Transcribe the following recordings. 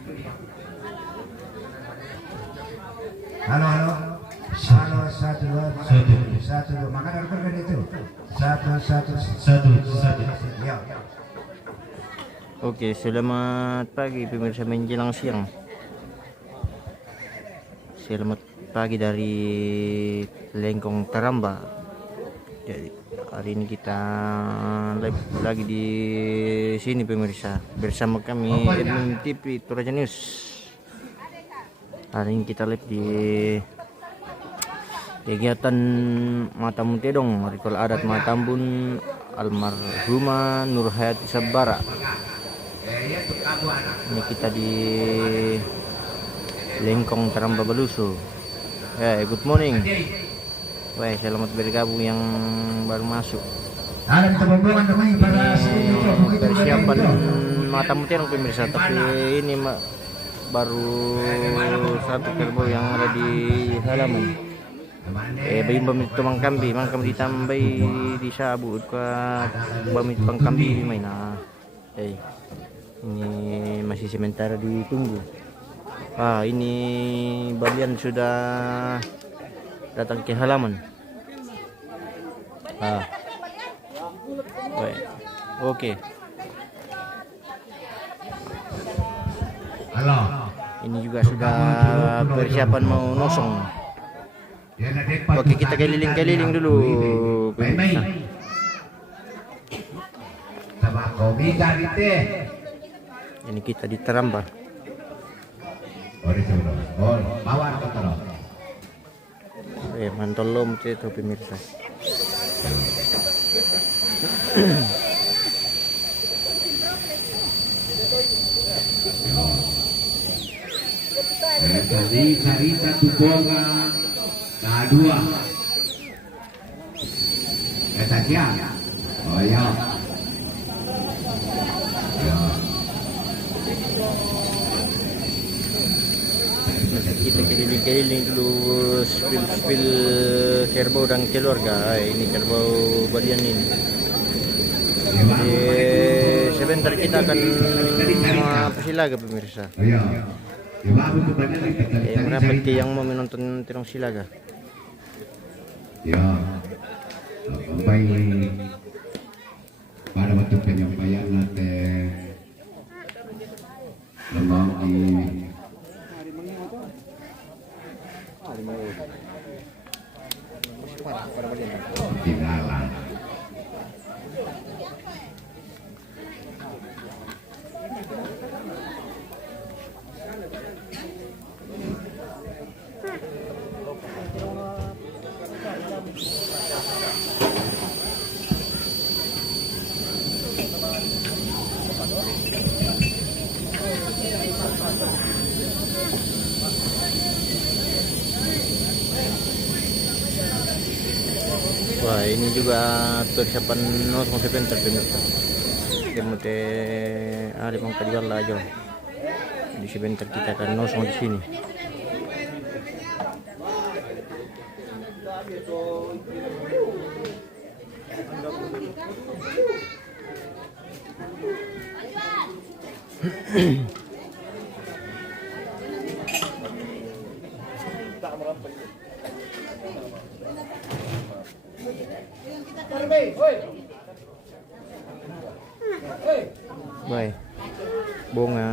Halo, halo. Halo, satu, dua, satu, dua. Makan kan itu. Satu. Ya. Oke, selamat pagi pemirsa menjelang siang. Selamat pagi dari Lengkong Taramba. Jadi hari ini kita live lagi di sini pemirsa bersama kami Admin TV Toraja News. Hari ini kita live di kegiatan Matamu Tedong, ritual adat Matambun almarhumah Nur Hayati Sabara. Ini kita di Lengkong Taramba Balusu. Good morning. Wah, selamat bergabung yang baru masuk. Persiapan Matamu Tedong pemirsa, tapi ini baru satu kerbau yang ada di halaman. Bayi bamit tumang kambi, mangkam ditambai di sabu ke bamit pangkambi main. Ini masih sementara ditunggu. Ini balian sudah datang ke halaman. Oke. Halo. Ini juga sudah persiapan mau nosong. Oke, kita keliling-keliling dulu. Ini kita di Taramba. Mantolom itu pemirsa. Cari satu boga kedua. Kata oh ya. Kita keliling-keliling dulu spill kerbau dan keluarga. Ini kerbau balian ini. Jadi sebentar kita akan silaga pemirsa. Merapat ke yang mau menonton tirong silaga. Ya, sampai pada waktu penyampaian nanti lemah di tinggalan. Wah, ini juga persiapan nosong sebentar pemirsa. Kemudian ada yang kedua aja. Di sebentar kita akan nosong di sini. Baik, bunga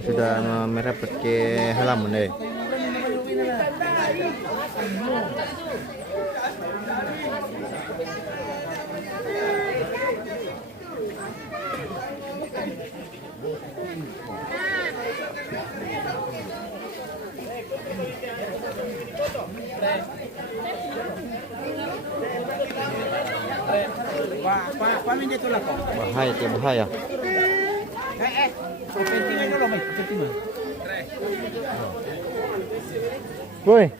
sudah merapat ke halaman. Bahaya. Woi,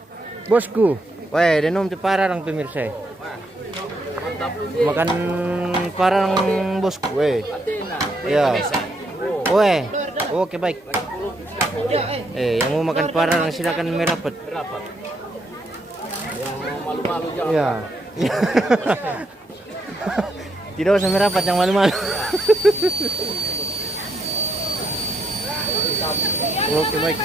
bosku. Woi, denom tu parang pemirsa. Makan parang bosku, woi. Ya. Woi. Oke, baik. Yang mau makan parang silakan merapat. Yang malu-malu jangan. Ya. Tidak usah merapat yang malu-malu. Oke, baik.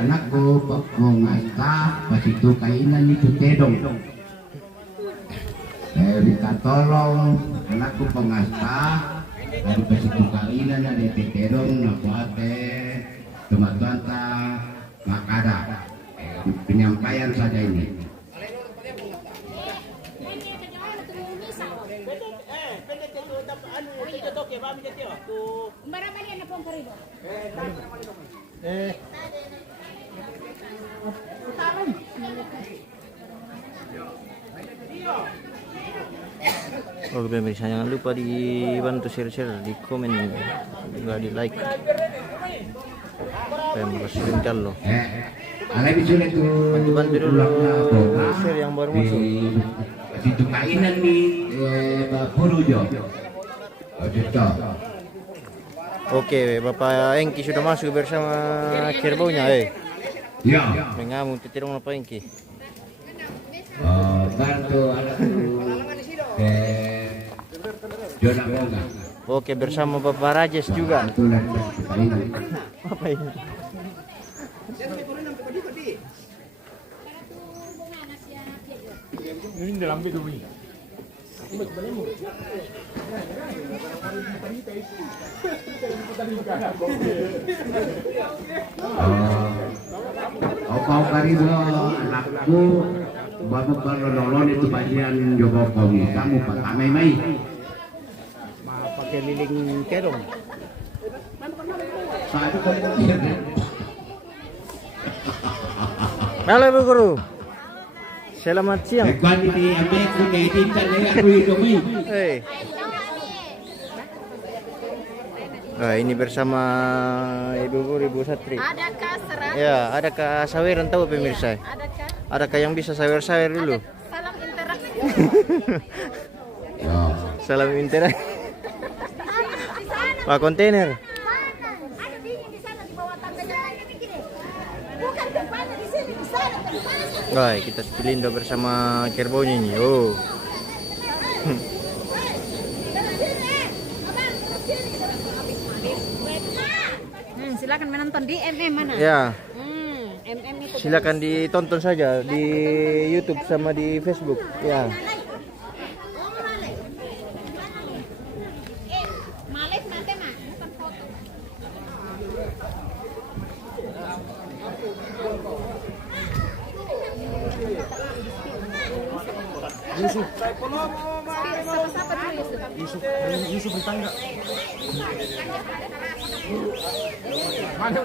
Anakku mau ngasta pas itu kainan itu tedong. Minta tolong anakku pengasta dari pas itu kainan ada tedong nakuate teman-teman makada. Penyampaian saja ini. Oke pemirsa, jangan lupa dibantu share-share, di komen, juga di like. Pemirsa loh. Bantu-bantu dulu share yang baru masuk. Situ kainan nih Purujo. Oke, Bapak Engki sudah masuk bersama kerbaunya, Ya. Mengamu titirong apa Engki? Bantu anakku Jona Boga. Oke, bersama Bapak Rajes juga. Itulah kainan. Apa ini? Ini dalam itu nih. Kau karido anakku bapak kalau nolong itu bagian jogo komi kamu pakai mai Pakai liling kedong. saat itu Halo Ibu Guru. Selamat siang. Ekwan ini ambil aku ngedit tadi aku itu mi. Nah, ini bersama Ibu Guru, Ibu Satri. Adakah serat? Ya, adakah saweran tahu pemirsa? Adakah Adakah yang bisa sawer-sawer dulu? salam interaksi? Ya. Salam interaksi. Di sana, Pak kontainer. ada dingin di sana di bawah tangga yang lain ini gini. Bukan tempatnya di sini, di sana tempatnya. Baik, kita sepilindo bersama kerbaunya ini. Oh. Silakan menonton di MM mana? Ya, MM itu. silakan ditonton saja di YouTube sama di Facebook. Ya. Malek nanti mah, bukan foto. Sama-sama dulu Yusuf. Yusuf di tangga. Mana?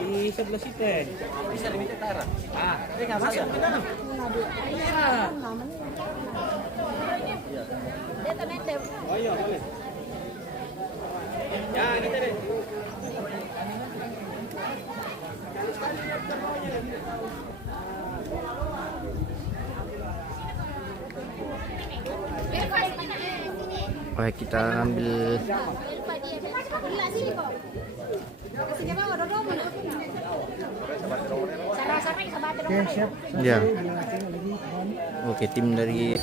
Di sebelah situ bisa lebih utara. Ini nggak masuk ke dalam. Oh iya boleh. Ya kita deh. Baik, kita ambil. Ya. Oke, tim dari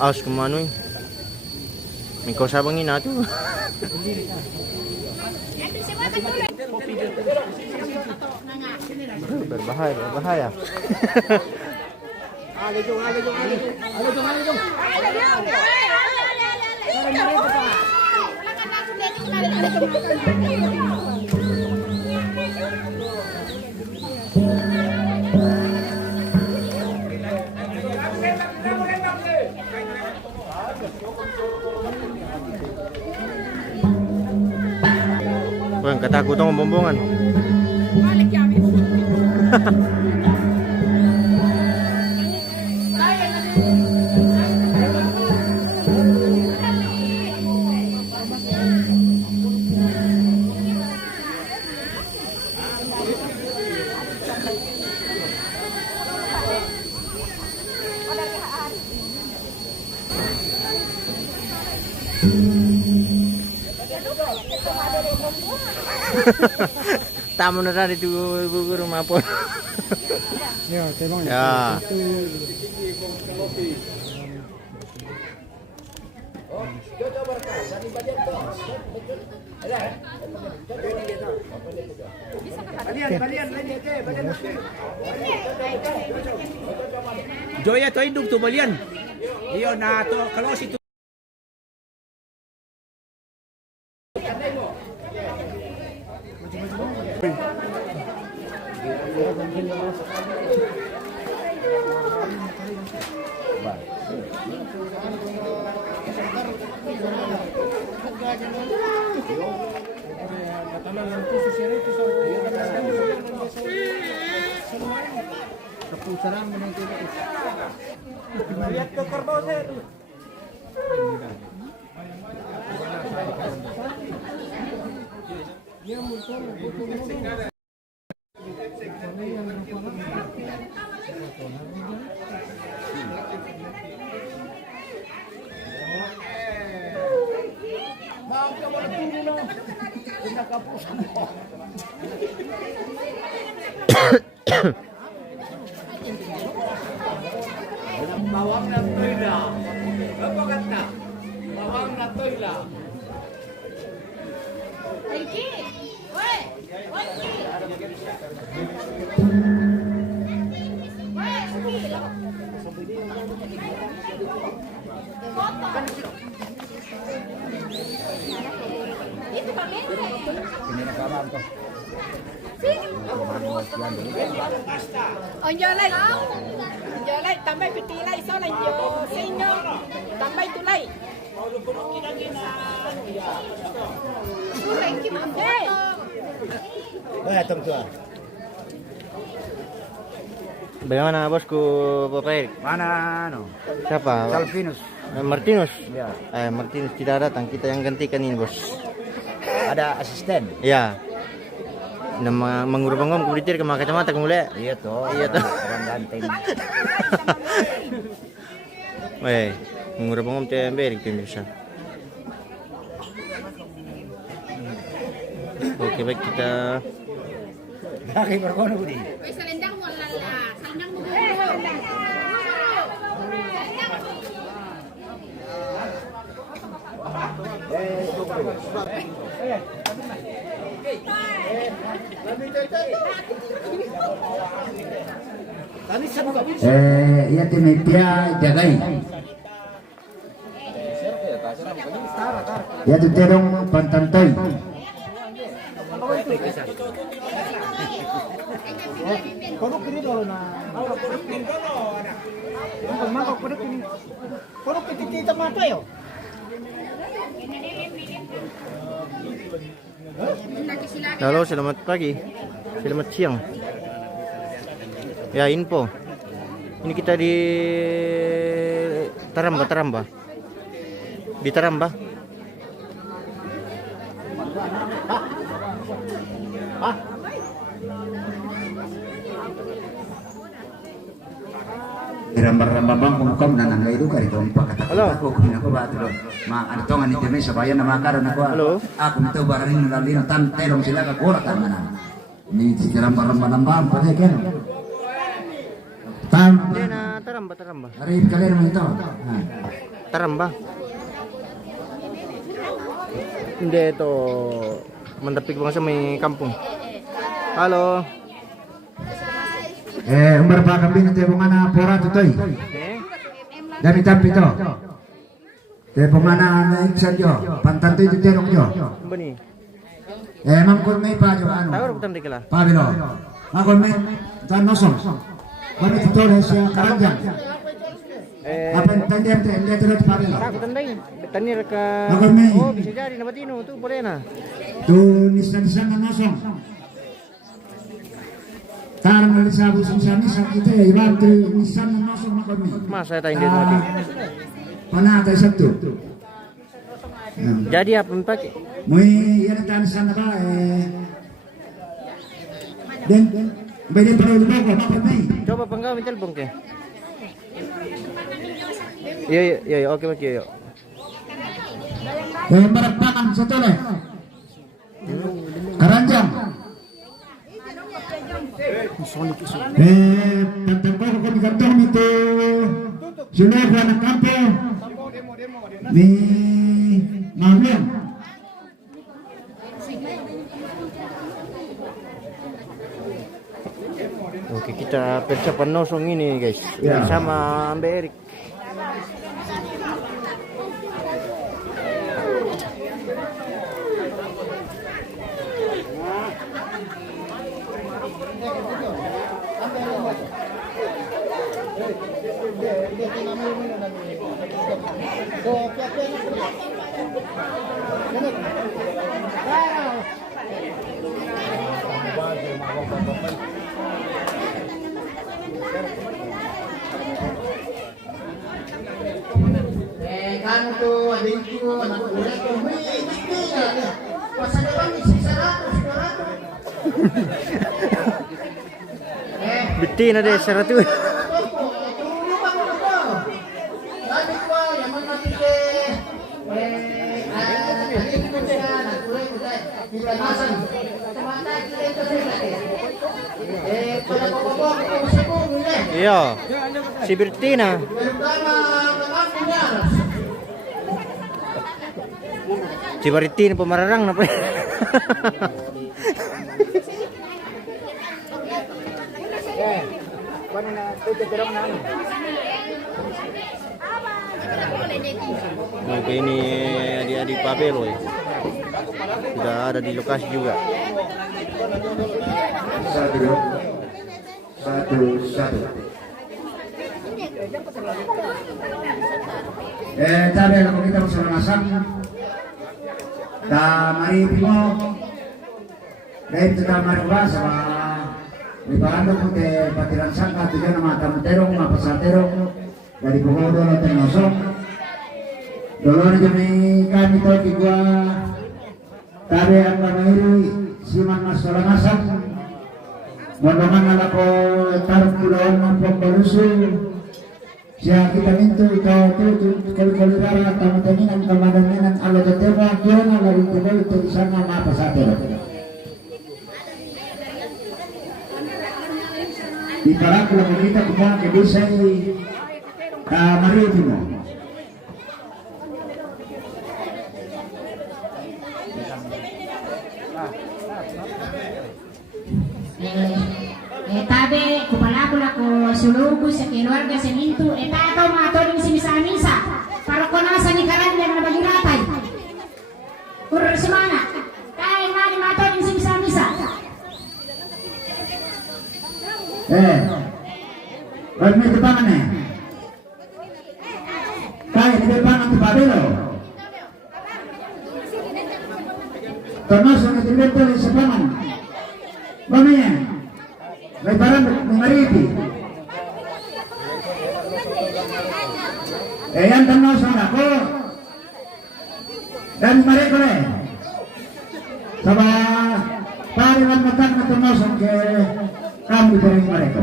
Aus kemana? Mikau sabangin atuh. Berbahaya, berbahaya. Ada jom. Wah, ketakutan bombongan. Balik ya, Bib. Tamu na rin itu guru mapon. Ya, tolong. Ya. Joya to induk to balian. Iyo na to kalau situ. Lihat ke kerbau saya dulu. Bawang na toila. Apa kata? Bawang na toila. Ricky, woi, woi, Ricky. Woi, Ricky. Foto. Itu pakai. Ini rekaman kok. Onjolay. Onjolay, tambay pitilay so lang yo. Sinyo. Tambay tulay. Suray kimande. Tong tua. Bagaimana bosku Bapak Erik? Mana no? Siapa? Salvinus. Martinus. Ya. Martinus tidak datang, kita yang gantikan ini bos. Ada asisten. Ya. Nama mengurus bangom kulitir ke kacamata mulai. Iya toh. Iya toh. Orang ganteng. Weh, mengurus bangom Erik pemirsa. Oke baik kita. Lagi berkono budi. Woi, selendang mo lala. Selendang mo. Iya timipia jagai. Ya tu terong pantantoy. Kodok ini dulu na. Kodok ini dulu na. Mako kodok ini. Kodok kita mata yo. Halo, selamat pagi. Selamat siang. Ya, info. Ini kita di Taramba. Di Taramba. Ramba-ramba bang kumkom na nangay itu kari kompak kata Halo. aku kunin aku batu loh. Ma ada tongan itu mesa bayan nama karon aku. Halo. Aku itu barang ini lalino tan telong sila ka kora tangan. Ni si ramba-ramba nambang pakai kan. Tam. Dia na Taramba. Hari kalian mau itu. Taramba. Hindi ito. Mendapik bang sa may kampung. Halo. Umbar pa kami nanti bunga na pora tutoy. Eh? Dari tapi to. pemana naik saja, pantan itu terok jo. Bani. Emang kau may pa jo ano? Tahu rebutan mereka lah. Pabilo. Ako may tan nosong. Kami tutuloy siya karanjang. Apa yang tadi yang terus pabilo? Aku tandai. Tani reka. Ako may. Oh bisa jadi nabatino tu boleh na. Tu nisan-nisan na nosong. Tarang nalisabu sa kita ya, iba tu nisan na nosong ako may. Mas saya tanya dia mati. Panatay sabtu. Jadi apa yang pakai? Muy yan tan sana ba dan beda perlu ba ko mapamay. Coba penggawa minta telepon ke. Iya, oke mas, iya. Barakpakan sa tole. Karanjang. Pantangko ko kami kantong nito. Sunod na ng kampo. Ni Mamlong. Oke, kita persiapan nosong ini guys. Ya. Sama Mbak Erik. Kan tu adikku, anak kuliah tu, ini ada. Masa depan isi 100. Betin ada 100. Iya, si Bertina. Si Bertina pemararang napa? Oke, ini adik-adik Pabelo ya. Sudah ada di lokasi juga. Satu. Tabi ako kita sa langasan. Mari mo. Dahil sa tamari ba sa Ibaano po te patilansan ka tuyo ng mga tamuterong, mga pasaterong dari Pugodo ng Tenosong. Dolor nyo may kami to kigwa tabi ang pamahiru siman mas langasan. Monongan ala ko tarong kulawan ng pagbaluso. Siya kita minto ikaw ito kulikulirara tamutaninan kamadaninan ala datewa kiyon ala rintuloy ito isang mga pasaterong. Di para ko lang kita kung ke desa Maritimo. Tabe, kupalapula ko sulugo sa keluarga sa Minto. Tato mga toling si misa-misa. Para ko nasa ni Karanja na bagiratay. Kurang semana. Kaya nga ni mga toling si misa-misa. Ba't may tabangan Kaya di tabangan ti Pabelo. Termasuk na tinibento ni sa pangan. Mamaya, may barang may mariti. Yan termasuk na ko. Dan mariko na Sama pariwan matang na termasuk ke kami dari mereka.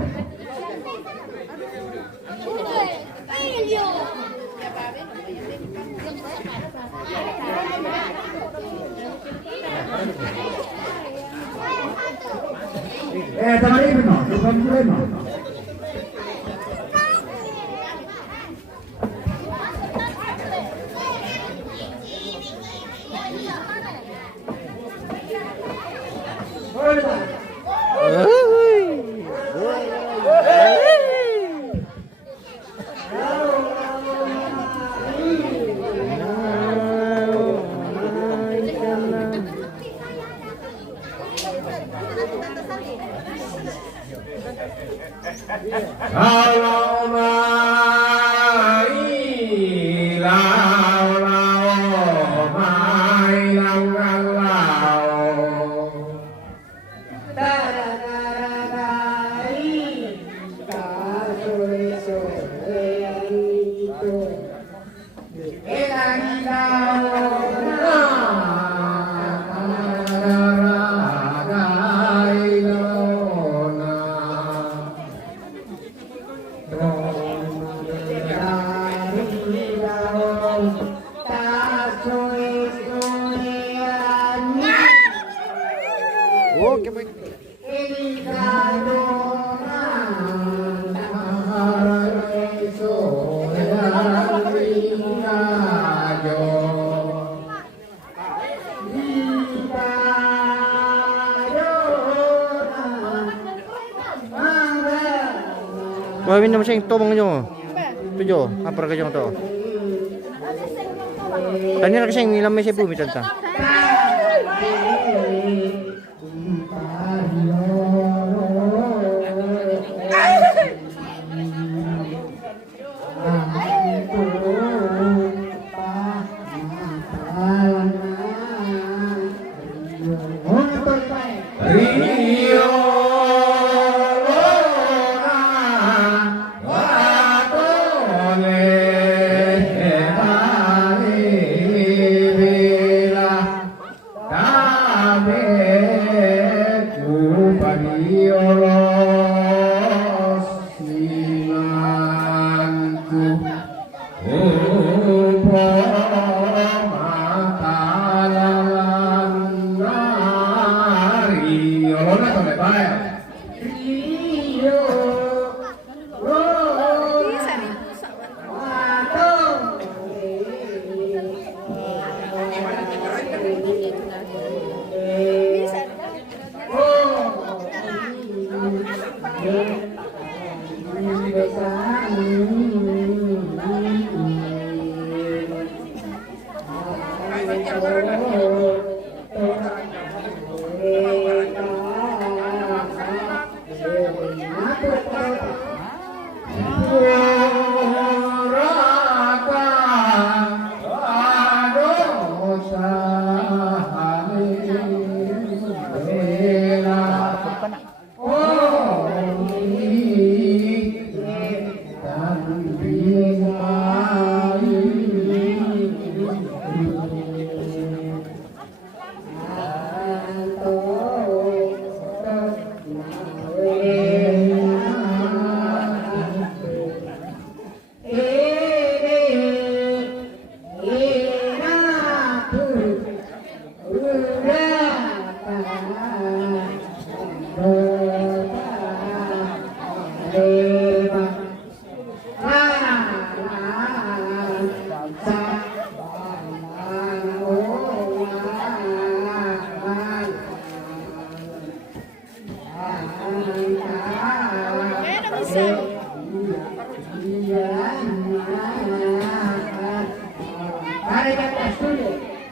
Tamarino, tamarino. Kalau mai lao lao mai lao lao Oke, baik. Wah, minum sing tomong nyo. Tujo, apa kajong to? Tanya nak sing milam may sebu mi tanta.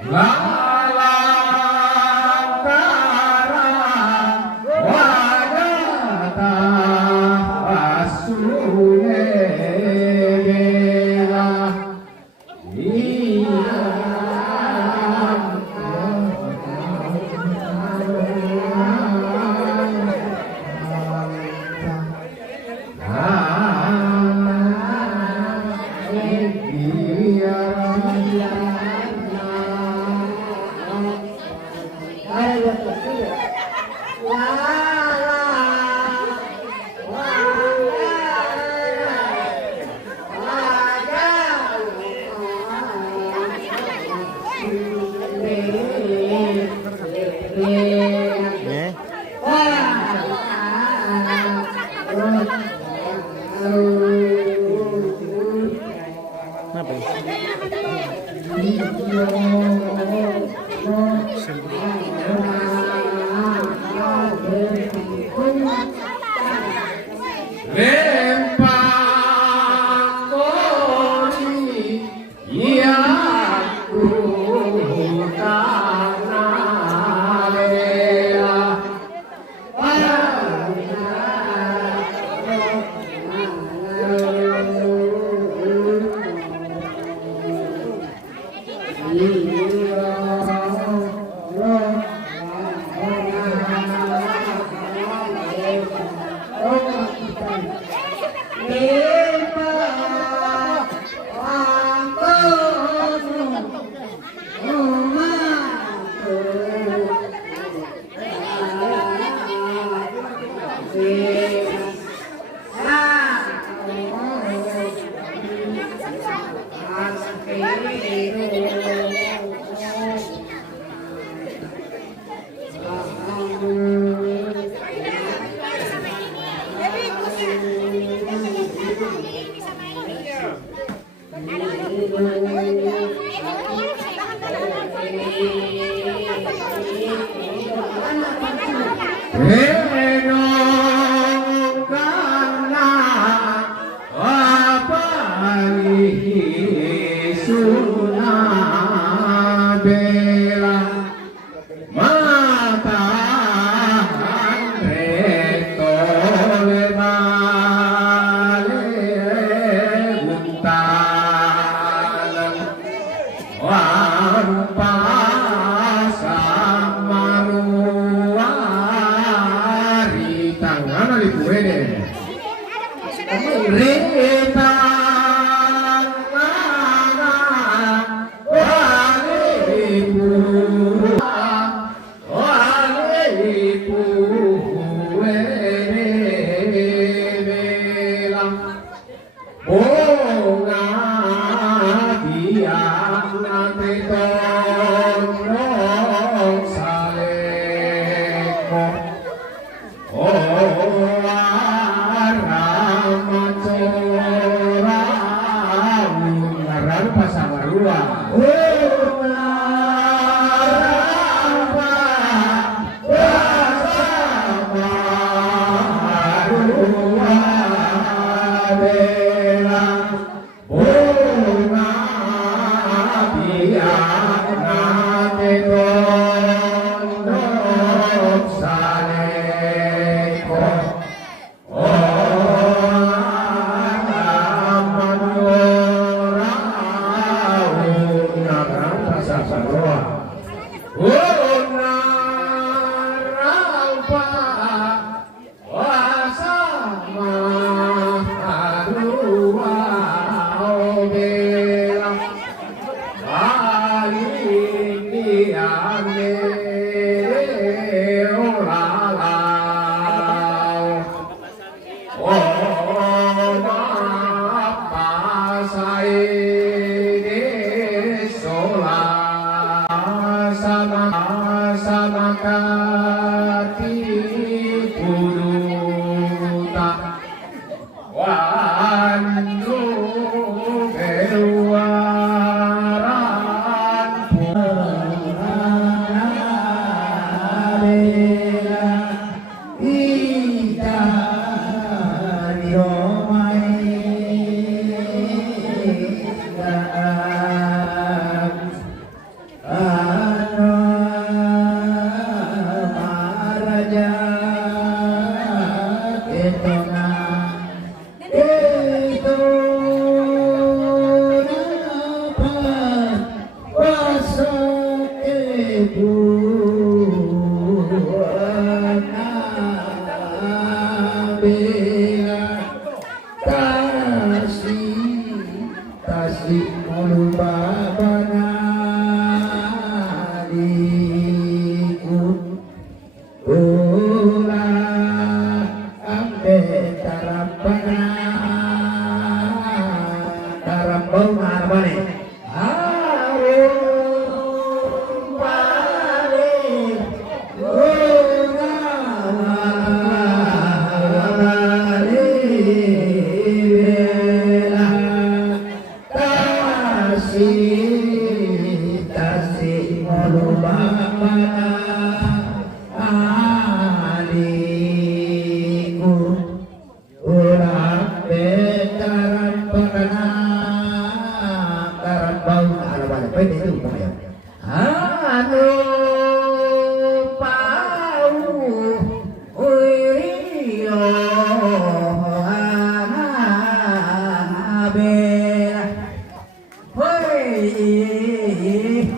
Lah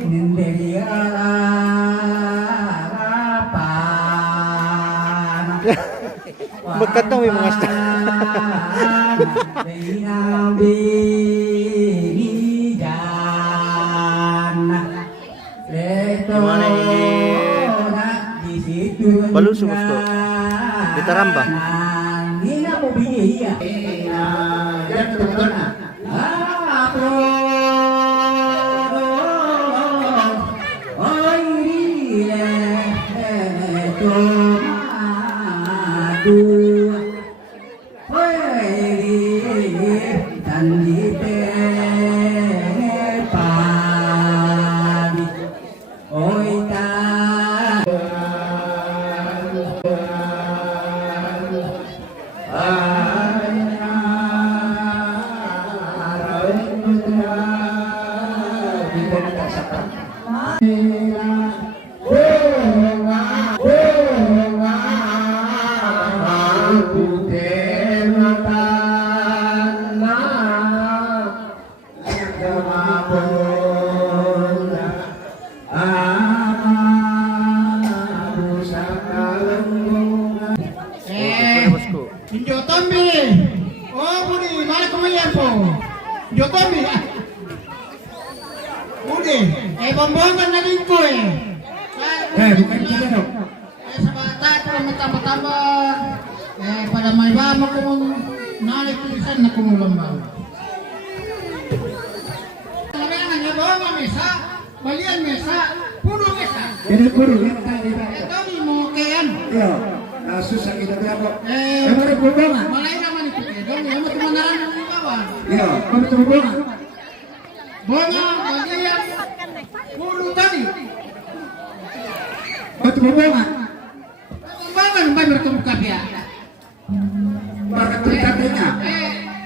Nindek magkantong may mga star. Gimana ini? Baluso gusto. Ditaramba. Yan, betul na. Jotombi. Oh, Budi, mana kemayan po? Jotombi. Budi, bombongan na din ko eh. Bukan kita dong. Sa bata po, matambang-tambang. Pada may bama kung nalik tulisan na kumulambang. Kailangan niya ba ang mesa? Balian mesa? Puno mesa? Jadi guru yang tadi. Ito ni mo kayan. Yo, susah kita berapa? Emang berbunga? Malay naman ito eh. Dong, yung matumanaan ng bawa. Yo, kamu tuh berbunga? Bunga, bagayan. Puno tadi. Batu berbunga? Bangan ba bertemu kapya? Barang berikatnya.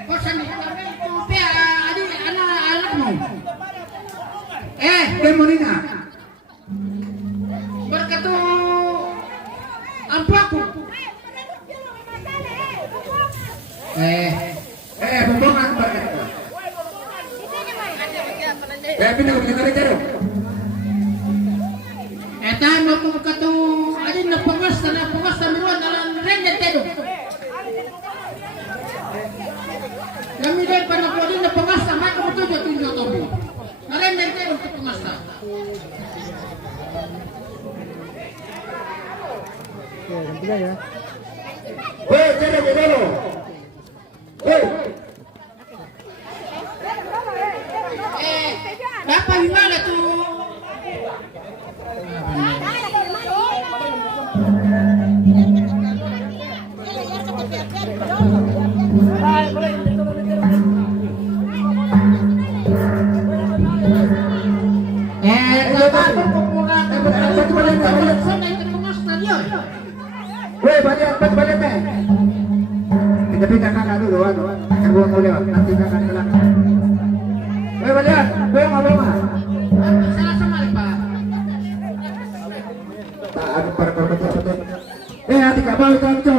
Kosan di kami itu pia adik anak-anakmu. Demonina. Berkatu ampaku. Berbunga barang. Pindah ke negara jauh. Eta mo berkatu adik na pangas miruan dalam rendet tedo. Kami din pa na po din na pangasta, may kamutubo tunjo to po. Naremben tayo sa pangasta. Weh, cari dulu. Weh, Dapat gimana tuh? weh, balik teh. Kita kakak dulu, yang gua mau lewat, nanti kakak kelak. Weh, balik, bunga. Salah sama Pak. Tak ada betul. Hati kak bau itu.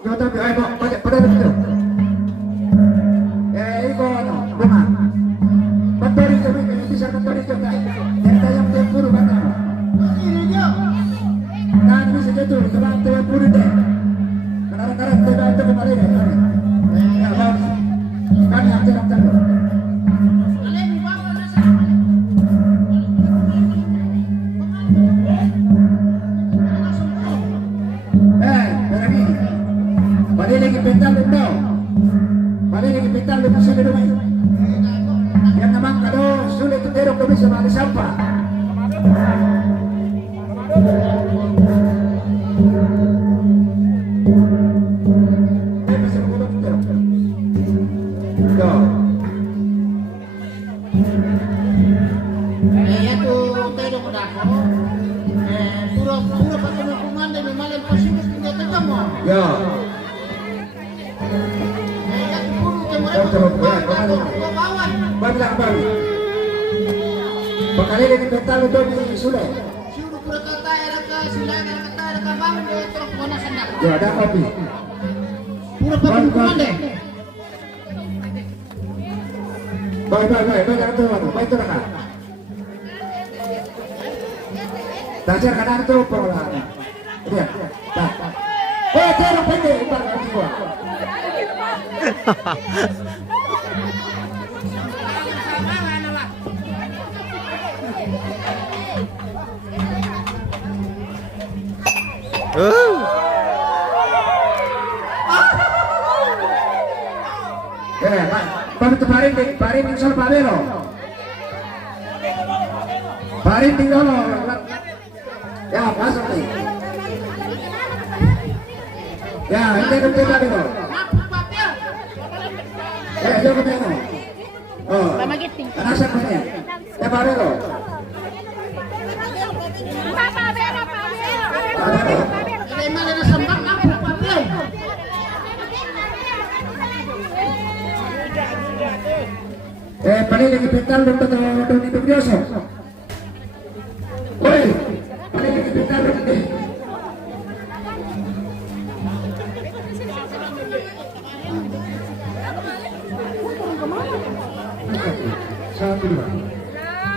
Yo tapi ayo pada betul. Iko bunga. Betul itu bisa betul itu tak. Kita yang tempur kata. Ini dia. Nah bisa jatuh kalau tempur itu. Kadang-kadang tidak ada kembali deh. Ya bagus. Kan yang tidak tahu. Ale di bawah nasa. Berani. Balik lagi pental itu. Balik lagi pental itu sudah rumah. Yang memang kalau sulit itu derok bisa balik sampah. Ya tuh tayo ko dako. Puro patulong kumanda ng malam pasimos tinggal tetamo. Ya. Ya tuh puro kayo mo bawan. Bang. Bakal lagi pental itu di sudah. Suro puro kata era ka sila kata era ka bangun do trok bona sandak. Ya ada kopi. Puro patulong kumanda. Baik, jangan tuh, baik tuh nak. Tajar kanan tuh pola. Lihat, tak. terong pwede, ibar ka semua. Pamit parinting soal Pabelo. Parinting dulu. Ya, masuk nih. Ya, ini kita dulu. Joko Beno. Oh. Anasan mana? Ya Pabelo. Paling pintar untuk itu biasa. Oi, paling pintar untuk. Satu dua.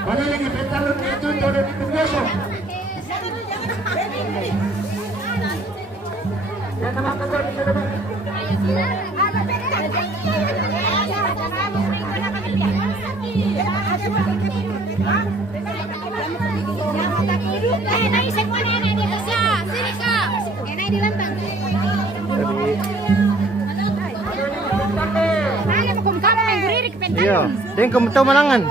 Paling pintar untuk itu biasa. Iya, dan kamu tahu manangan.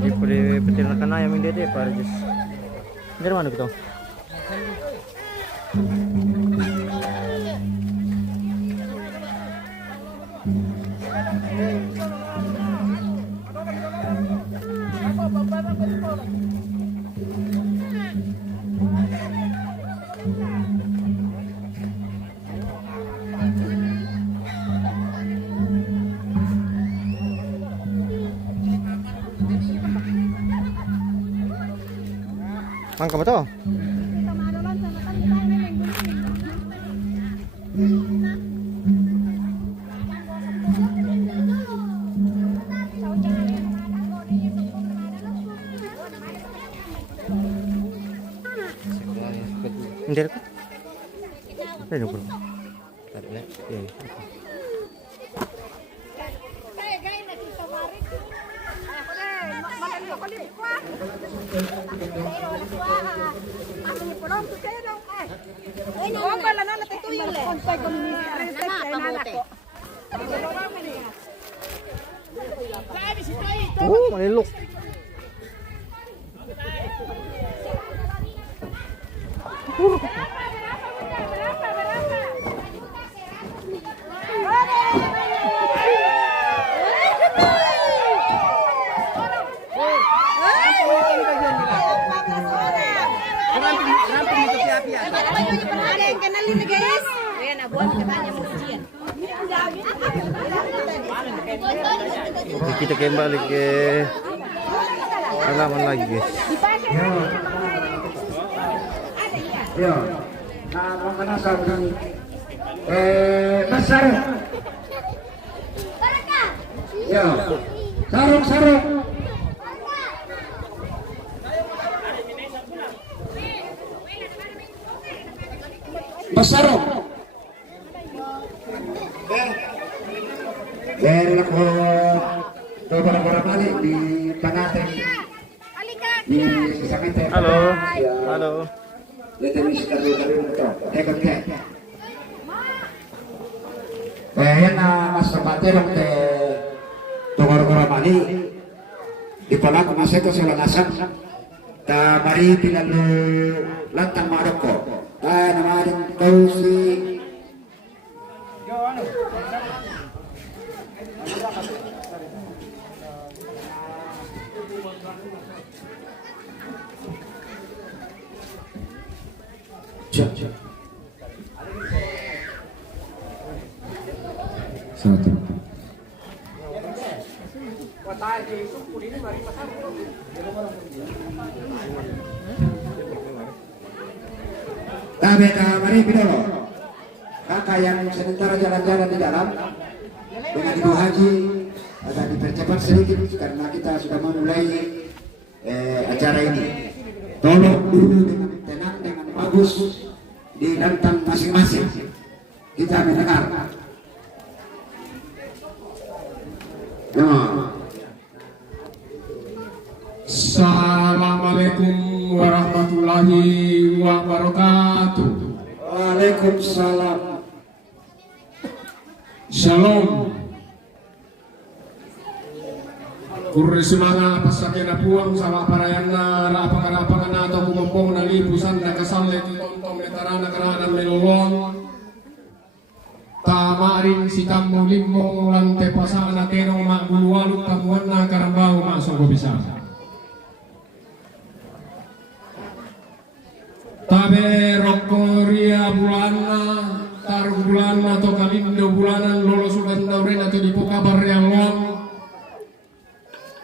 Jadi peternakan ayam ini deh Pak Regis. Dari mana gitu? Mangka ba to? Hindi ka? Ano po? Tara, eh. Oh, malilok. Oke, kita kembali ke halaman lagi guys. Yo, nah mana sarung? Besar. Yo, sarung. Besar. Ako beberapa kali di Panate di Sisamente. Halo. Halo. Yan na mas terong te tongor koramani di pala kumase ko sila nasak ta mari pinalu lantang maroko ta naman kau si satu. Mari Bidolo, kakak yang sementara jalan-jalan di dalam dengan Ibu Haji agak dipercepat sedikit karena kita sudah memulai acara ini. Tolong dulu dengan tenang, dengan bagus di lantang masing-masing kita mendengar. Assalamualaikum warahmatullahi wabarakatuh. Waalaikumsalam. Shalom. Kurre sumanga pasake na puang sama parayana ra apakana atau kumompong na lipusan na kasalle tontong metarana karanan melolong. Tamarin si kamu limong lante pasana tenong makbuluwalut tamuan na karambao masong bisa. Tabe rokoria bulana taruh bulana atau kalindo bulanan lolosukan dauren atau di pokabar yang long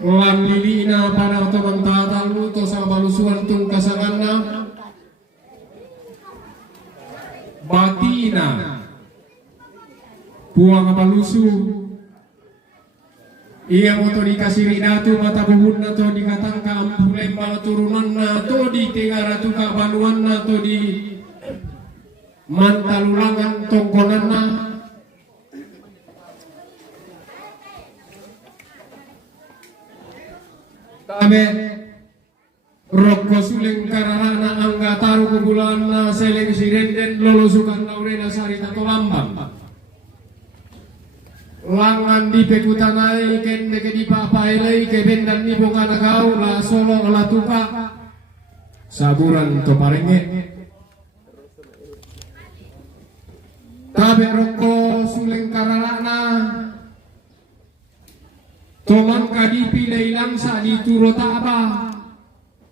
lan lilina pada atau mentata luto sama balusuan tung kasanganna batina buang balusu ia moto dikasih rinatu mata bubun atau dikatangka ampulem bala turunan atau di tegara tuka banuan atau di mantalulangan tongkonan tabe rokko suleng kararana angga taru kubulan seleng sirenden lolosukan laurena sarita tolambang langan di pekutanai kende ke di papailai ke bendan ni bongana kau la solo la tuka saburan to parenge tabe rokko suleng kararana toman kadipi leilang sa di turota apa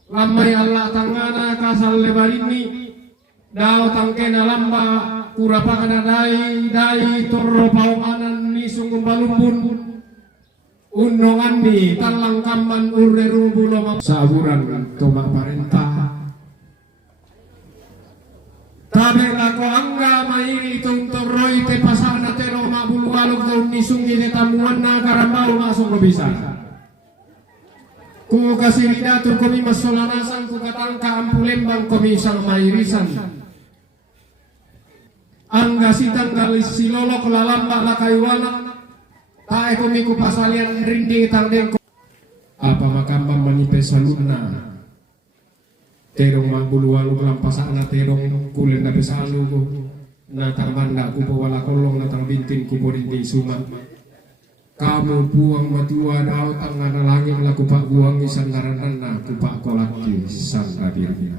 lamai Allah tangana kasal lebarini dao tangkena lamba kurapakana dai torro paumanan ni sungguh balumpun unongan ni talang kamban urre rubulo saburan tomak parentah tabe lako angga mairi tuntoroi te pasana te roma bulu aluk daun ni sunggi te tamuan na karambau masuk lo bisa ku kasih ridatu komi masolanasan ku katangka ampulembang komi sang mairisan angga sitang galis silolok lalamba lakaiwana tae komi ku pasalian rinding tangdeng apa makambang manipes saluna terong magbulu waluk lampasana terong kulen na besalu ko na tarmanda ku wala kolong na bintin ku rinding suma kamu buang matua daw tangan langit laku pak buang isan naranan na ku pak kolaki san rabirina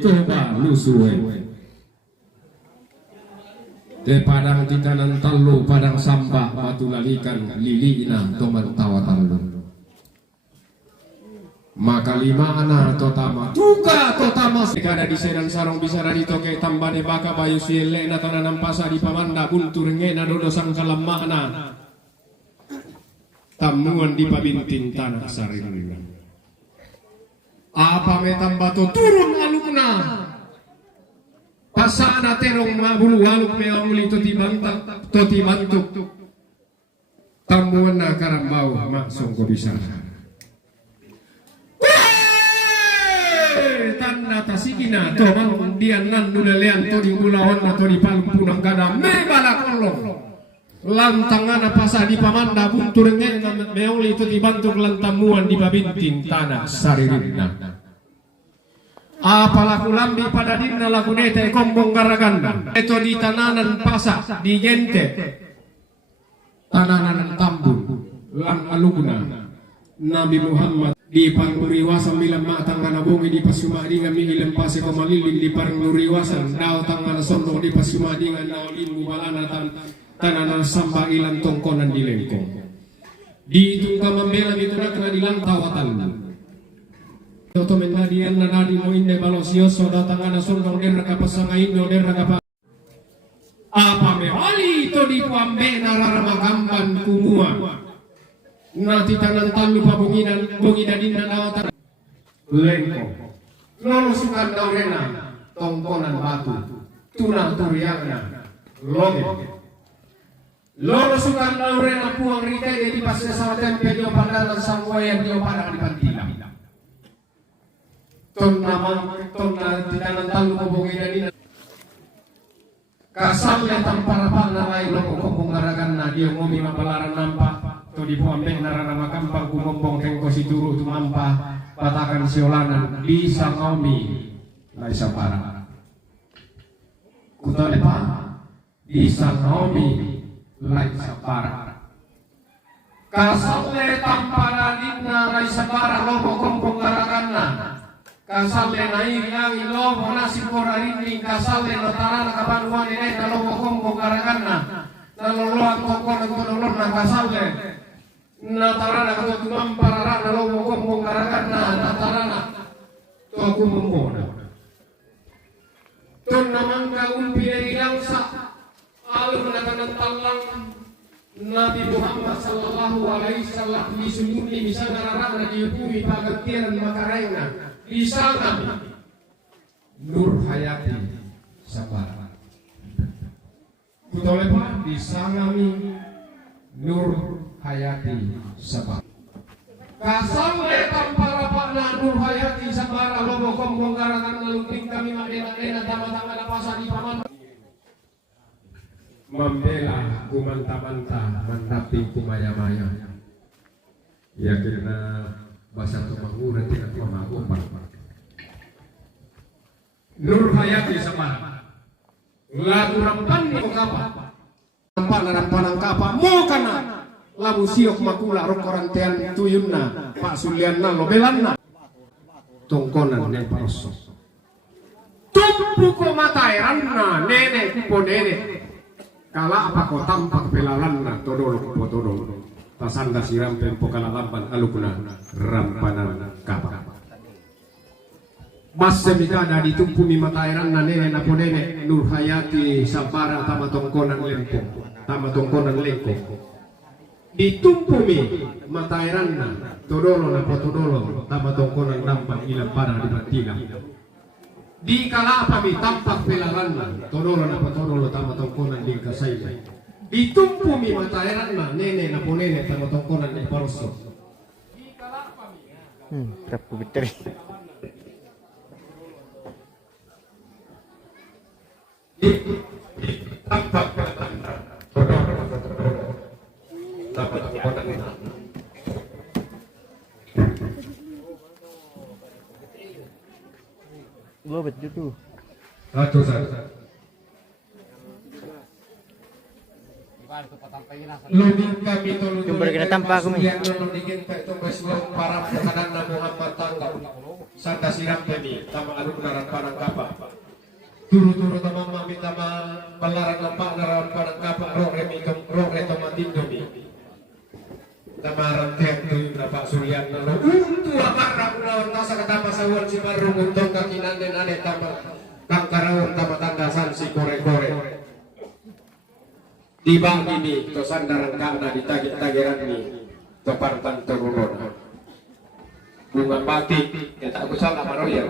coba lusuwe te padang titanan talu padang sampah batu lalikan liliina toman tawa talu maka lima anak totama tuka totama sekada di serang sarong bisa di toke tambane baka bayu siele na tananam pasa di pamanda buntur ngena dodo sang kalam makna tamuan di pabintin tanah saririna apa metam batu turun alukna pasana terong mabulu aluk meamuli toti bantuk tamuan na karambau maksong ko bisa tanna tasikina to mang dian nan nulelean to di ulahon atau di palumpunang gadam me bala kolong lantangana pasa di pamanda buntur ngena meuli itu dibantu lantamuan di babintin tanah saririna Apalaku lambi pada dinna laku nete kombong garaganda. Itu di tananan pasak di gente. Tananan tambun lang alugna. Nabi Muhammad di panguriwasan milam matang manabungi di pasumadingan mi ilam pase komalilin di panguriwasan daw tangan sondo di pasumadingan daw limu balana tananan samba ilan tongkonan di lengkong. Di tungka membela itu nak kena dilang tawatan. Toto menadian nanadi mo inde balosyoso datangan sondo der kapasanga indo der kapa. Apa me ali to di puambe nararamagamban kumua. Nati tangan talu pabunginan bunginan dinna nawatan lengko lolosukan daurena tongkonan batu tunang turiangna loge lolosukan daurena puang rite di pasnya sawaten pedio pandalan sangwayan dio padang di pantila tonna di tangan talu pabunginan dinna kasalle tamparapan narai loko kompong garagan na dio ngomi mapalaran nampak to di puambeng narana makampang kumombong kengko si turu tumampa patakan siolanan bisa ngomi laisa para kutole pa bisa ngomi laisa para kasalle tampara dinna laisa para lobo kompong garaganna kasalle nairi angi lobo nasi pora rinding kasalle notarana kapanuan ini lobo kompong garaganna naloloan kokonan konolon na kasalle natarana kato tumampara lobo kompong garaganna natarana to kumumbona ton namang kaumpi dari langsa alu menatanan talang Nabi Muhammad sallallahu alaihi wasallam di sumuni bisa narana dihukumi pagatiran makarena di sana Nur Hayati sabar kutole pa di sana Nur Hayati sabar kasalle tampara pakna Nur Hayati sabar lobo kombong garangan nalungting kami madena dama-dama napasa di paman membela kumanta-manta mendamping kumaya-maya ya karena bahasa tumangura tidak pemagupan Nur Hayati sabar lagu rampan ni kapa rampan rampanang kapa mo kana labu siok makula rokorantean tuyunna Pak Sulianna lobelanna tongkonan yang paroso tumpu ko matairanna nene kupo nene kala apa ko tampak pelalanna todolo kupo todolo tasanda siram tempo kala lampan alukuna rampanan kapa mas semikada ditumpu mi matairanna nene napo nene Nur Hayati sabara tama tongkonan lempo tama tongkonan lengko ditumpumi matairanna todolo na potodolo tama tongkonan lampang ilang para di batila di kala apa mi tampak pelaranna todolo na potodolo tama tongkonan di kasayna ditumpumi matairanna nene na ponene tama tongkonan di paroso di kala apa mi Berapa biteri di tampak pelaranna todolo tama tongkonan gua betul tuh ratusan lubing kami tolong Jumpa kita tanpa aku, Mi. para pekanan Muhammad tangga santa siram kami tama alun naran parang kapa turu-turu tama mami tama balaran lampak naran parang kapa rore tomatin domi tama rantian tuh Pak Suryan lalu untuk amarah unawan tasa kata pasawan si baru untuk kakinan dan ane tama kangkarawon tama tandasan si kore-kore di bang ini to sandaran kana di tagit-tagiran ni to partan turun bunga batik ya tak salah maroya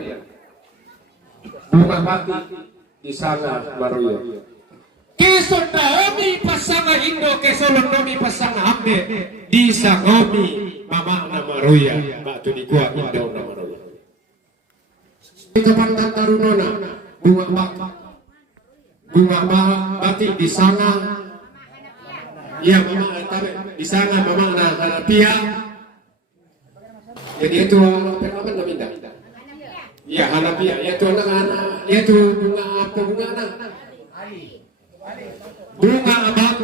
bunga batik di sana maroya kisah kami pasangan Indo kesolon kami pasangan ambe di sangomi mama na maroya batu di kuah Indo na maroya itu partan tarunona bunga batik di sana. Iya mama di sana mama na pia. Jadi itu pertama na minda. Ya Hanafiah, yaitu anak-anak, yaitu bunga apa bunga anak? Bunga abang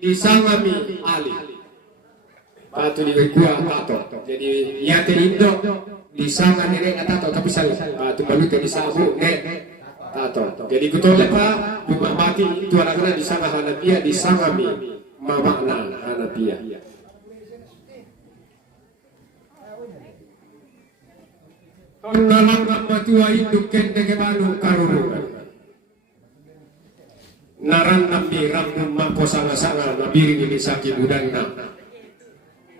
disangami Ali. Batu di gua tato. Jadi ya Indo disanga nere tato tapi salah. Batu balu ke disabu tato. Jadi kutul apa? Bunga mati itu anak-anak disanga Hanafiah disangami makna Hanafiah. Nalanggap matua induk kente kebalu karurungan naran nambi rambung mampo sanga-sanga nabiri ini sakit udangna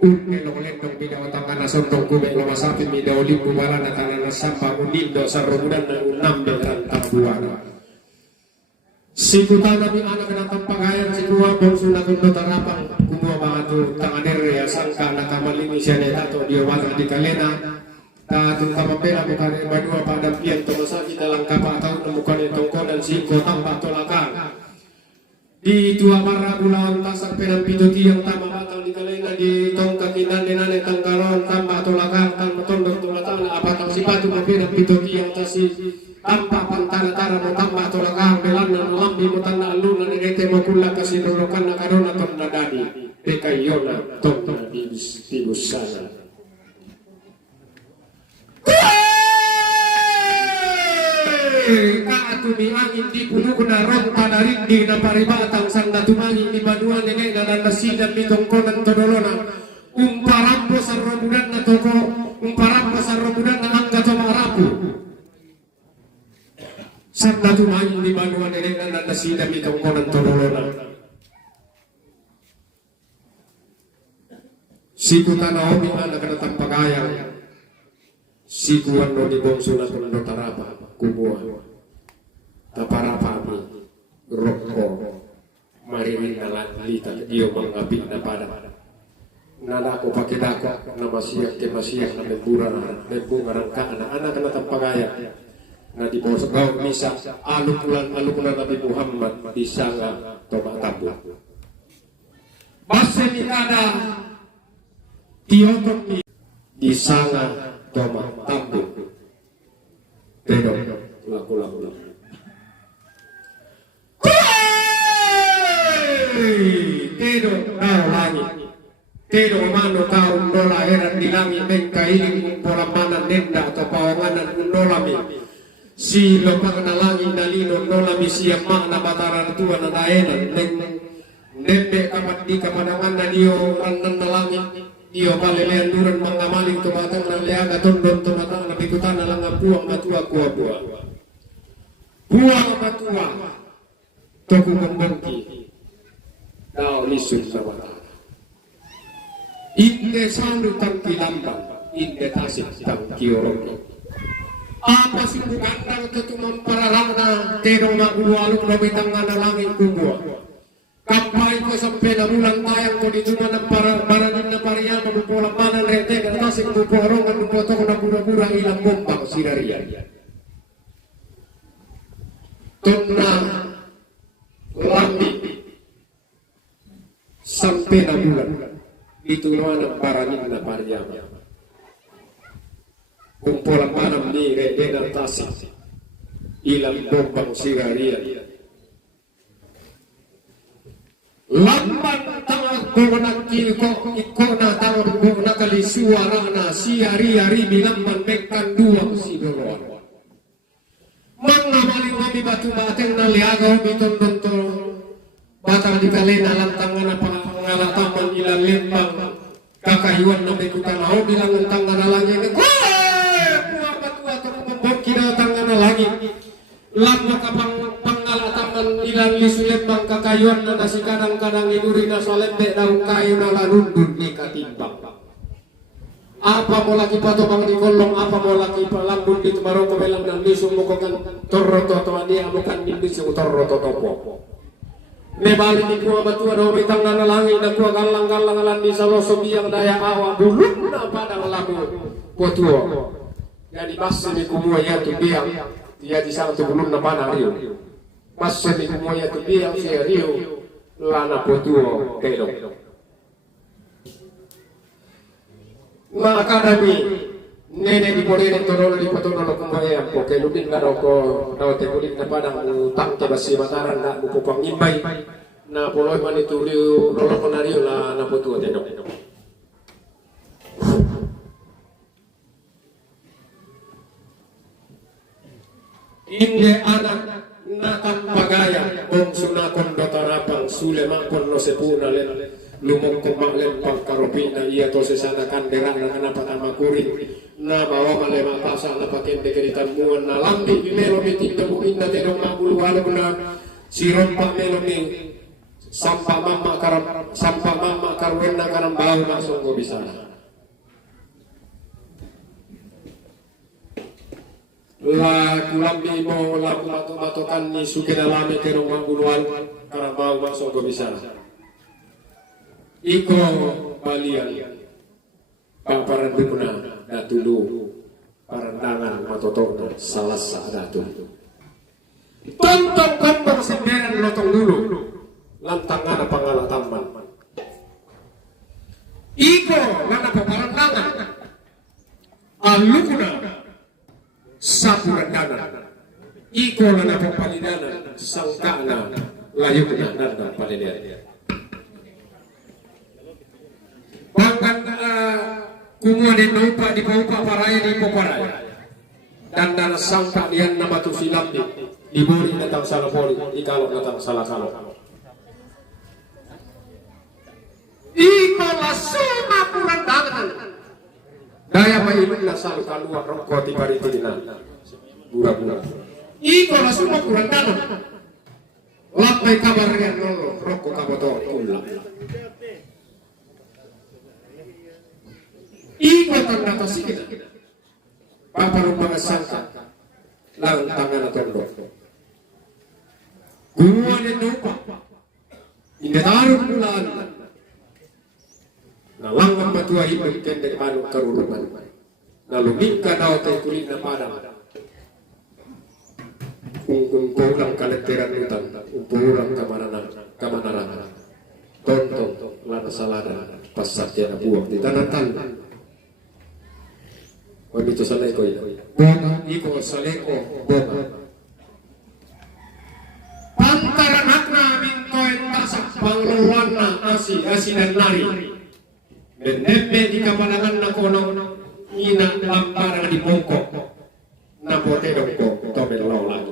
unne lolendong bida otangan nasontong kubek loma sapin bida olim bubalana tanana samba unindo sarrobudan na unambe rantang buana sikutana mi anak kenatan pagayan sikua bongsu nakundo tarapang kumua bangatu tanganer ya sangka nakamalini siya tato dia wata di kalena Tatong kapapela bukan badua pada pian tomasaki dalam kapal tahun nemukan tongko dan singko tanpa tolakan di tua para bulan pasar penam pituti yang tambah batang di kalena di tongkat dinane tangkaron tanpa tolakan tanpa tondong tolatan apa tang sipatu penam pituti yang tasi tanpa pantara-tara mo tanpa tolakan belanda lambi mo tanna aluna negete mo kula kasi nulokan na karona tom nadani bekayona tongka tibus sana. Kaatumi angin di puno na ronta na rindi na paribatang sang natumangi di baduan nene na nanasidan di tongkonan todolona umparampo sa romudan na toko umparampo sa romudan na angga tomarapu sang natumangi di baduan nene na nanasidan di tongkonan todolona sikutan naomi anak kanatang pagayang sikuan no di bongso na tundo tarapa kumua taparapami rokko maririn na lita iyo mangapit na pada nanako pakidako na masiyak ke masiyak na membura membunga rangka anak-anak na tampagaya na di bawah segaw misa alukulan Nabi Muhammad di sanga toba tabu basemi ada tiotok di sanga toba tabu Tedo, laku. Tedo, kau langit. Tedo mano kau undola heran di langit mengkailing pola mana nenda atau pawanganan undolami. Si lepang na langit dalino undolami siap makna bataran tua na daenan. Nembe kapat di kapadangan na dio ranan na langit. Iyo palelean duran mangamaling tumatang na leaga tondon tumatang na bikutan na lang puang matua kuwa buah matua toku membengki dao lisun sa wata inde salu tangki lambang inde tasik tangki orong apa sih bukan tang tetu mempararang na tenong maguwalong na bitang na langit kubuah Kampai ko sampai na bulan tayang ko dito na baranin na pariya mabupulang mana rete na tasik buporong at bupoto ko na pura-pura ilang bombang sirarian. Tuna lambi sampai na bulan dito naman ang baranin na pariya. Kumpulang mana ni rete na tasik ilang bombang sirarian. Lamban tangak ko nakil ko ikona tawag ko nakali suara na siari-ari bilamban mekkan duang sidoroan mga maling kami batu-bateng na liagaw biton-tonto batang di kalena lantangan na pangalataman ilang lembang kakayuan na bekutan ako bilang lantangan na langit buwa batua to kumbang kinatangan na langit lama kapang pangalataman ilang lisulembang kakayuan na nasi kadang-kadang inuri na salembek daun kayu na larundun ni katimbang apa mo laki patopang di kolong apa mo laki palambun di tumaroko belang ng lisong mukokan torroto to adi amukan bimbis yung torroto topo nebali ni kuwa batua do bitang na langit na kuwa galang-galang alam di sa losobiyang daya awa bulun na padang labu potuo jadi basi ni kumuha yatu biyang dia di sana tu belum nampak Rio. Masih di semuanya tu dia si Rio lana potuo kelong. Maka nabi Nene di Korea torolo di Patono kumaya ko kay lubin nga ko daw te kulit na padang utang ke basi mataran na mupupang imbay na puloy man ituliw rolo konario na naputu te dok. Inde anak nakang pagaya kung sunakon dotarapang sulemakon no sepuna len lumong kumanglen pangkarupin na iya to sesana kandera na kanapatan makurin na bawa malema pasa na pakende keritan muan na lambi melomi titemuin na tenong mabulu halong na siron pa melomi sampa mama karwen na karang baho na sunggo bisa la kulambi mo la kumatu-matukan ni sukinalami tenong mabuluan karang baho na sunggo bisa iko balian pamparan bukuna datulu parandangan matotono salah datu tonton kambang semberan lotong dulu lantangan pangala tamban iko ngana parandangan alukuna sapurandangan iko ngana papalidana sangkana layukna nanda palidana bahkan kumuan di lupa di paupa paraya di poparaya dan dan sampai dian nama tu silam di bori datang salah bori di kalau datang salah kalau iko lasuma kurang tangan daya mailun nasal kaluar rokok di baritina gura-gura iko lasuma kurang tangan lapai kabarnya nolo rokok kaboto ulang iko tanda sikit paparong mga sangka lang tangan at tondo gumawa ng lupa inatarong nulaan na langang matuwahin magkende anong karuluman na lumingka daw tayo kulit na padang kung pulang kalekteran nutan kung pulang kamanaran tontong lana salada pasakya na buwag di tanatan Wabito sa leko Boga, iko sa leko Boga Pantaranak namin ko'y tasak Pangluwan na asi dan nari Benepe di kapalangan na kono Ina lamparang di mongko Na potedong ko Tobel laulang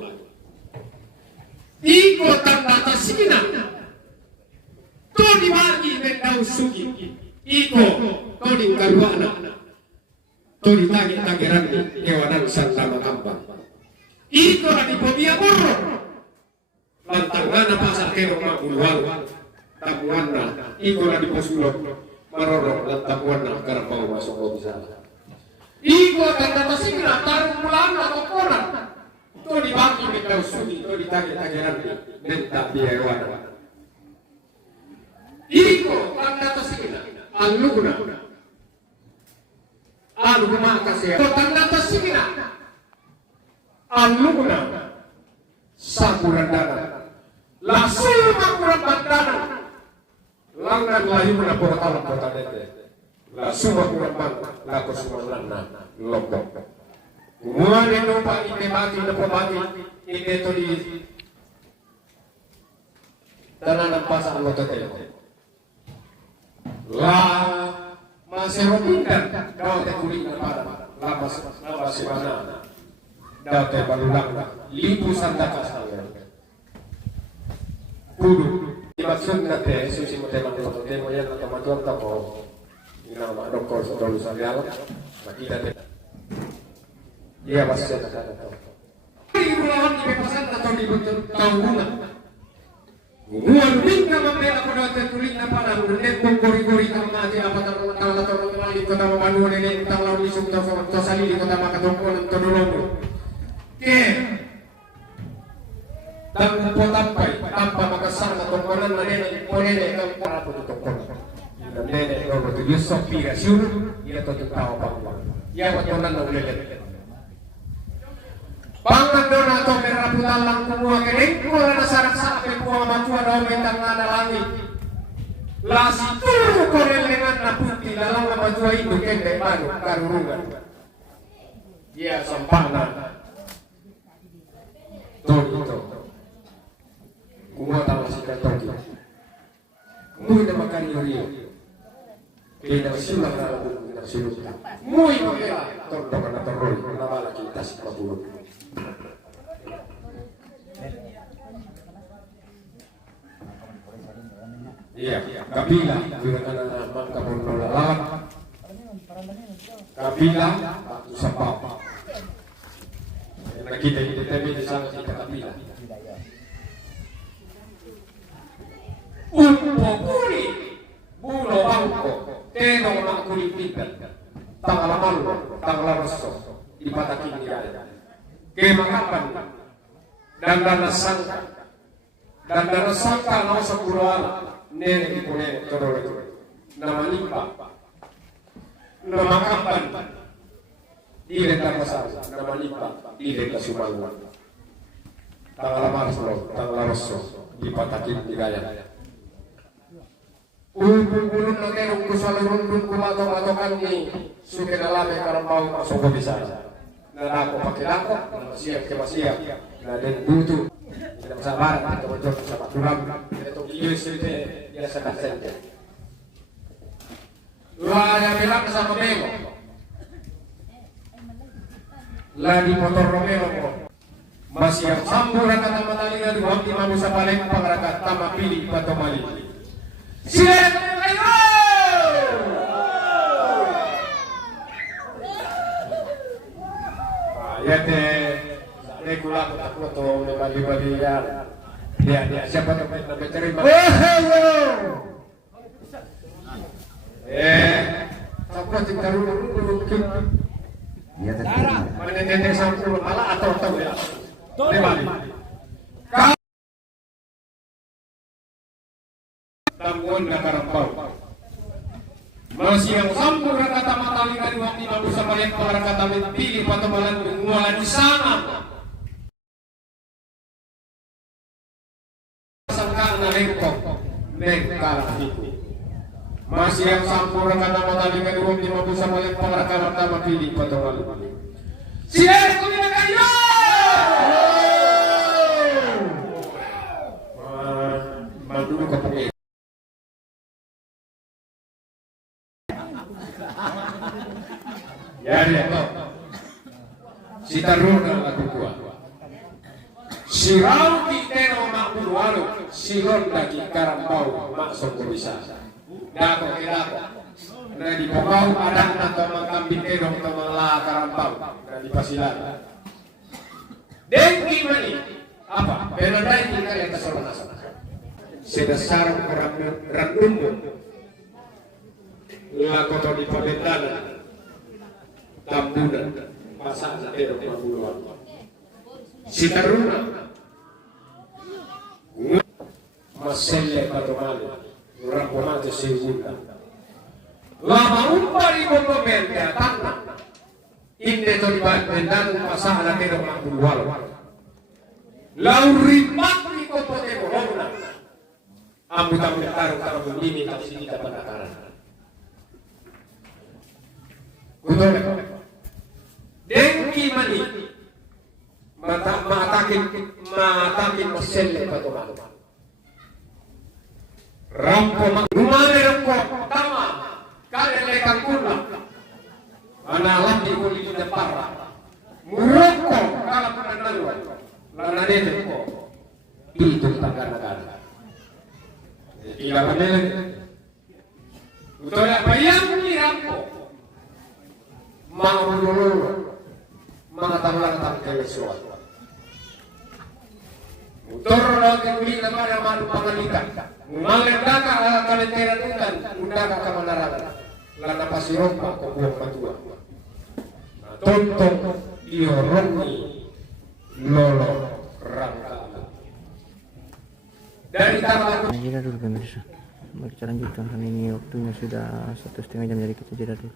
Iko tanda tasina To di bagi mendaw suki Iko To di karuana Todi tagi-tagiran kewanan santa makambang. Ito na di pabia borro. Lantangan na pasak kero mabulwal. Tapuan na. Ito na di posulog. Maroro lantapuan na karapaw masok o bisa. Ito tanda tasigna tarong mulaan na kokonan. Todi baki mitaw suni. Todi tagi-tagiran nenta biyawan. Ito tanda tasigna. Ang lugna. Anu kumakasya tanda tasigina alugna sakurandana lasul makurandana langan layu na portal potadete lasul makurandana lakos manana lombok kumuan eno pa itemati na pamati ito di tananang pasang lototel la masih pintar daw te kulit na para labas mana daw te balulang libu santa kasal kudu dimaksud na te susi mo te manto te mo yan na matuang ta ko ina ma doktor sa dolu sa real makita te iya basta ta ta ibu lawan di pesan ta di betul tahuna Muan bingka mapela ko daw te kulit na para nek gori-gori ka mati apa ta di kota Manado nene utang lawan isuk to sali di kota Makatongko to dolongo ke dan po tampai tanpa makasar na tongkonan nene ponene ka para po tongkon dan nene ko to Yusuf Pirasyur ila to tao pa ya watonan na ulelet Pangan atau merah putalang kumua kening kula na sarak sa ape kuwa matua daw mentang ngada langit lasi turu korelengan na puti dalang na matua indo kende baru karurungan dia sampana Tolito kumota masika toki muy na makanyorio kaya sila na sinuta muy magela torto na torol na bala kita si kabulok. Iya, kabila gunakan na mangkapon na lalawat kabila sa papa nakita kita tabi sa kita kabila Umpokuri bulo bangko teno na kulipitan tangalamal tangalaroso ipatakin niya kemakapan dan sangka na sa kuruan nene ipune torore na malimpa na makapan dire tapasal na malimpa dire na sumalwa tangalaroso ipatakin niya ulun na terong kusalurun kumato-matokan ni suke na lame karambau masuk ko bisa na ako pakilako na masiyak na den butu na sabar ito mo dyan sa patulang ito ilusite ya sa kasente luaya bilang sa Romeo lagi motor Romeo mo masih sambura kata matalinga duwang imamu sa paling pangarakat tama pilih patomali siapa kayo? Yate, regula ko to may bali-bali yan. Dia siapa to may nagterima? Tapos tingkaru kin. Iya tadi. Menetete sampul malah atau ya. Bali. Tangguan na karampaw. Masih yang sampur kata matali kali waktu baru sama yang para kata pilih patomalan pengualan di sana. Sangka na lengkok nengkala itu. Masih yang sampur kata matali kali waktu baru sama yang para kata pilih patomalan. Siapa kuliah kayu? Mandu kepengen. Yari ako si Taruna lagu kuat si Rau kiteno makuluano si Ronda ki karambau masuk ko bisa dako kilako na di pokau adak na tomang kambing kenong tomang la karambau na di pasilan dengki mani apa penandai tinggal yang kesolanasan sedasarang randummu lakoto di pabentanan tambunan pasang terong mabuluan si Taruna maselle patomali rampomate segunda lama umpari komponente tanna inde to dibandan pasang terong mabuluan lauri makri kompote bohongna ambutan tarung ini tak sini dapat akaran betul. Dengki mani matakin maselle patomalo. Rampo rumane rampo tama kale lekan kurna. Analam di kulit parah. Muroko kala pananalu. Lana dete ko. Itu tangga-tangga. Ila panele. Betul apa yang ni rampo? Mga ulululo, mga tamlang keleswa. Motor lagi uli na para manu pangalitan. Mangenda ka kalentera utan, unda ka kamanaran. Lana pasirong pa ko buong matua. Tontong ioroni lolo rangka. Dari tangan jeda dulu pemirsa. Mari kita lanjutkan, karena ini waktunya sudah 1,5 jam, jadi kita jeda dulu.